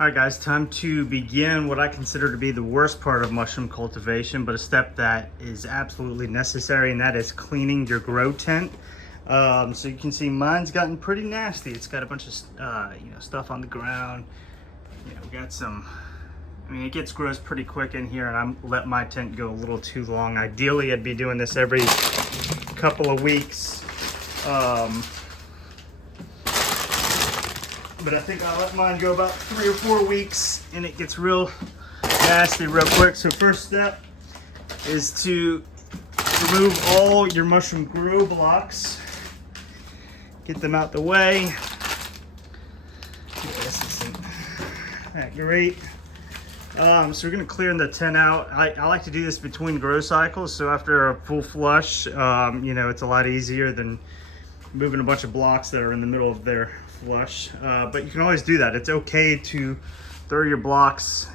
All right, guys, time to begin what I consider to be the worst part of mushroom cultivation, but a step that is absolutely necessary, and that is cleaning your grow tent. So you can see mine's gotten pretty nasty. It's got a bunch of stuff on the ground. We got some. I mean, it gets gross pretty quick in here, and I'm let my tent go a little too long. Ideally, I'd be doing this every couple of weeks. But I think I'll let mine go about 3 or 4 weeks and it gets real nasty real quick. So first step is to remove all your mushroom grow blocks. Get them out the way. This isn't that great. So we're gonna clear the tent out. I like to do this between grow cycles. So after a full flush, it's a lot easier than moving a bunch of blocks that are in the middle of their flush, but you can always do that. It's okay to throw your blocks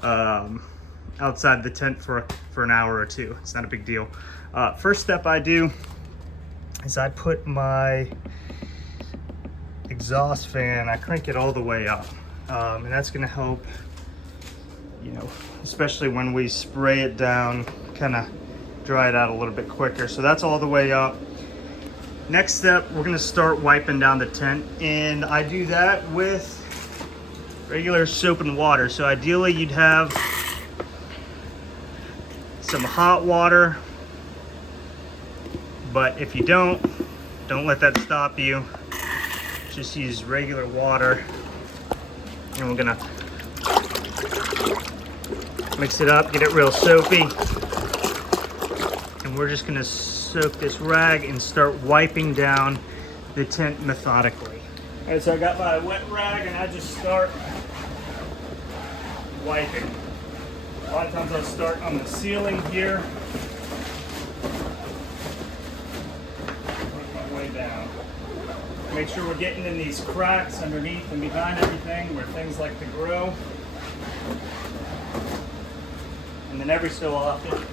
outside the tent for an hour or two. It's not a big deal. First step I do is I put my exhaust fan, I crank it all the way up, and that's going to help, especially when we spray it down, kind of dry it out a little bit quicker. So that's all the way up. Next step, we're gonna start wiping down the tent, and I do that with regular soap and water. So ideally you'd have some hot water, but if you don't let that stop you. Just use regular water, and we're gonna mix it up, get it real soapy, and we're just gonna soak this rag and start wiping down the tent methodically. All right, so I got my wet rag and I just start wiping. A lot of times I'll start on the ceiling here, work my way down. Make sure we're getting in these cracks underneath and behind everything where things like to grow. And then every so often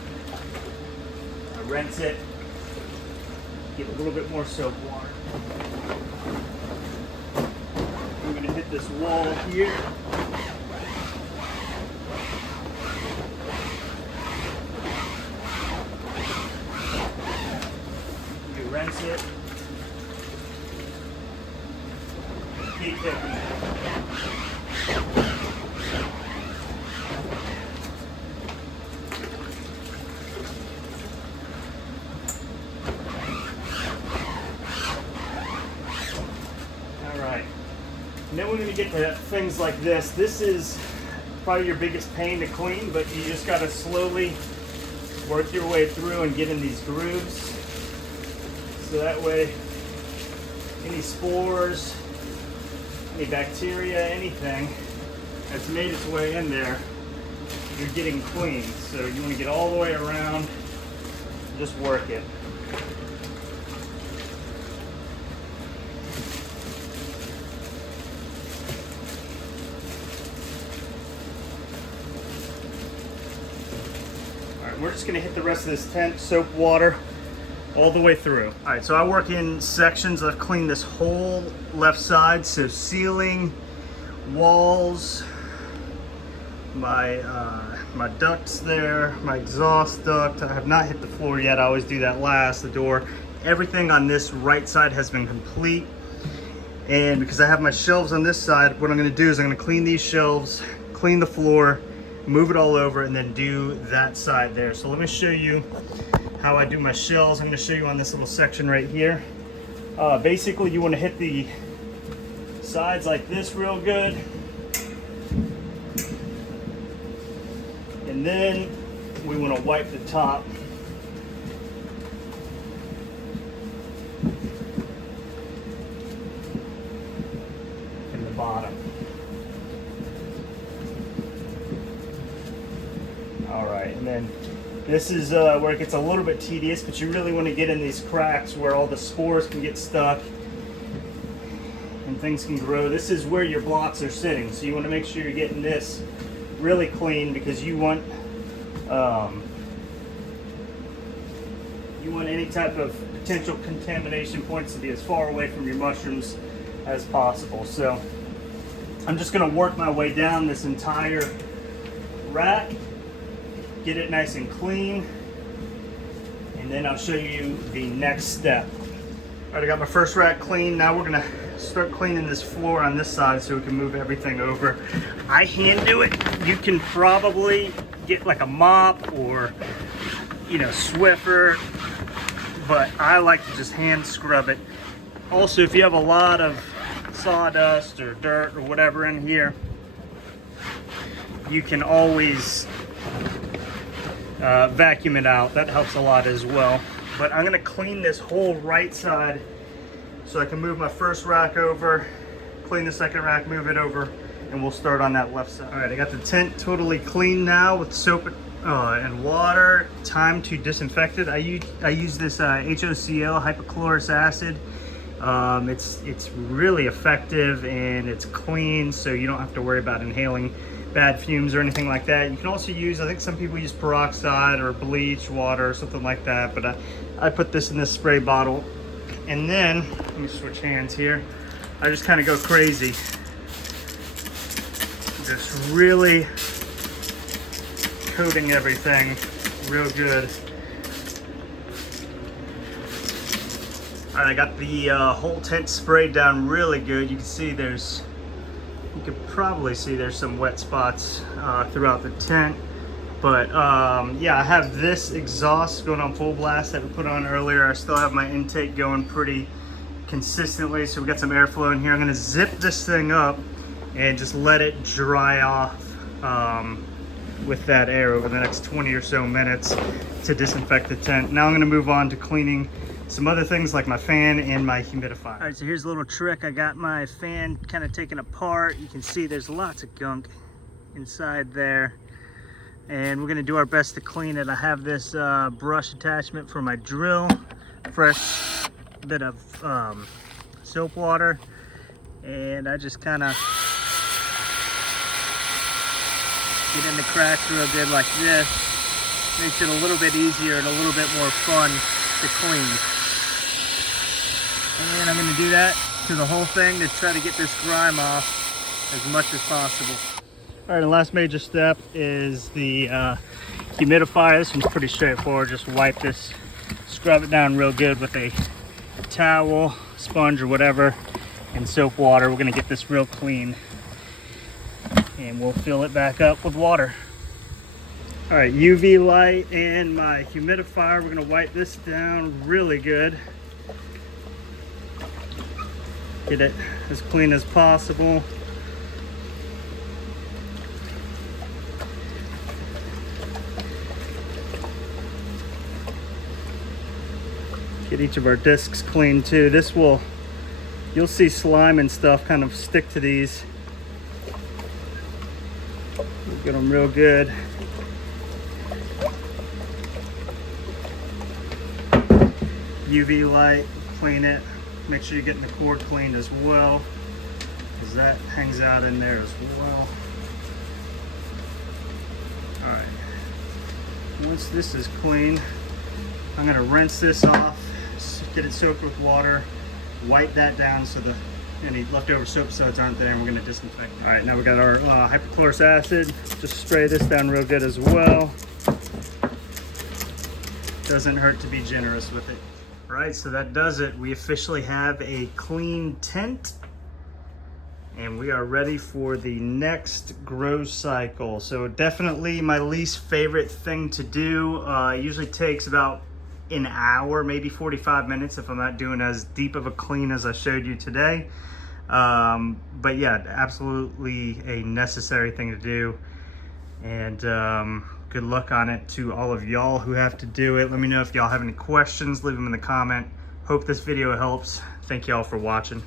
I rinse it. Get a little bit more soap water. I'm going to hit this wall here. You rinse it. Keep hitting it. And then when we get to things like this, this is probably your biggest pain to clean, but you just got to slowly work your way through and get in these grooves. So that way, any spores, any bacteria, anything that's made its way in there, you're getting clean. So you want to get all the way around, just work it. We're just gonna hit the rest of this tent, soap water, all the way through. All right, so I work in sections. I've cleaned this whole left side, so ceiling, walls, my ducts there, my exhaust duct. I have not hit the floor yet. I always do that last, the door. Everything on this right side has been complete. And because I have my shelves on this side, what I'm gonna do is I'm gonna clean these shelves, clean the floor, move it all over, and then do that side there. So let me show you how I do my shelves. I'm gonna show you on this little section right here. Basically, you wanna hit the sides like this real good. And then we wanna wipe the top. And the bottom. All right, and then this is where it gets a little bit tedious, but you really want to get in these cracks where all the spores can get stuck and things can grow. This is where your blocks are sitting, so you want to make sure you're getting this really clean, because you want any type of potential contamination points to be as far away from your mushrooms as possible. So I'm just gonna work my way down this entire rack, get it nice and clean, and then I'll show you the next step. All right, I got my first rack clean. Now we're gonna start cleaning this floor on this side so we can move everything over. I hand do it. You can probably get like a mop or, you know, Swiffer, but I like to just hand scrub it. Also, if you have a lot of sawdust or dirt or whatever in here, you can always vacuum it out. That helps a lot as well. But I'm gonna clean this whole right side so I can move my first rack over, clean the second rack, move it over, and we'll start on that left side. All right, I got the tent totally clean now with soap and water. Time to disinfect it. I use this HOCl, hypochlorous acid. It's really effective and it's clean, so you don't have to worry about inhaling bad fumes or anything like that. You can also use, I think some people use peroxide or bleach water or something like that, but I put this in this spray bottle. And then, let me switch hands here. I just kind of go crazy. Just really coating everything real good. All right, I got the whole tent sprayed down really good. You can see you could probably see there's some wet spots throughout the tent. But yeah, I have this exhaust going on full blast that we put on earlier. I still have my intake going pretty consistently, so we got some airflow in here. I'm gonna zip this thing up and just let it dry off with that air over the next 20 or so minutes to disinfect the tent. Now I'm gonna move on to cleaning some other things like my fan and my humidifier. All right, so here's a little trick. I got my fan kind of taken apart. You can see there's lots of gunk inside there, and we're gonna do our best to clean it. I have this brush attachment for my drill, fresh bit of soap water, and I just kind of get in the cracks real good like this. Makes it a little bit easier and a little bit more fun to clean. And I'm going to do that to the whole thing to try to get this grime off as much as possible. All right, the last major step is the humidifier. This one's pretty straightforward. Just wipe this, scrub it down real good with a towel, sponge or whatever, and soap water. We're going to get this real clean, and we'll fill it back up with water. All right, UV light and my humidifier. We're going to wipe this down really good. Get it as clean as possible. Get each of our discs clean too. This will, you'll see slime and stuff kind of stick to these. We'll get them real good. UV light, clean it. Make sure you're getting the cord cleaned as well, because that hangs out in there as well. All right, once this is clean, I'm gonna rinse this off, get it soaked with water, wipe that down so any leftover soap suds aren't there, and we're gonna disinfect it. All right, now we got our hypochlorous acid. Just spray this down real good as well. Doesn't hurt to be generous with it. All right, so that does it. We officially have a clean tent, and we are ready for the next grow cycle. So definitely my least favorite thing to do. It usually takes about an hour, maybe 45 minutes if I'm not doing as deep of a clean as I showed you today. But yeah, absolutely a necessary thing to do. And good luck on it to all of y'all who have to do it. Let me know if y'all have any questions, leave them in the comment. Hope this video helps. Thank y'all for watching.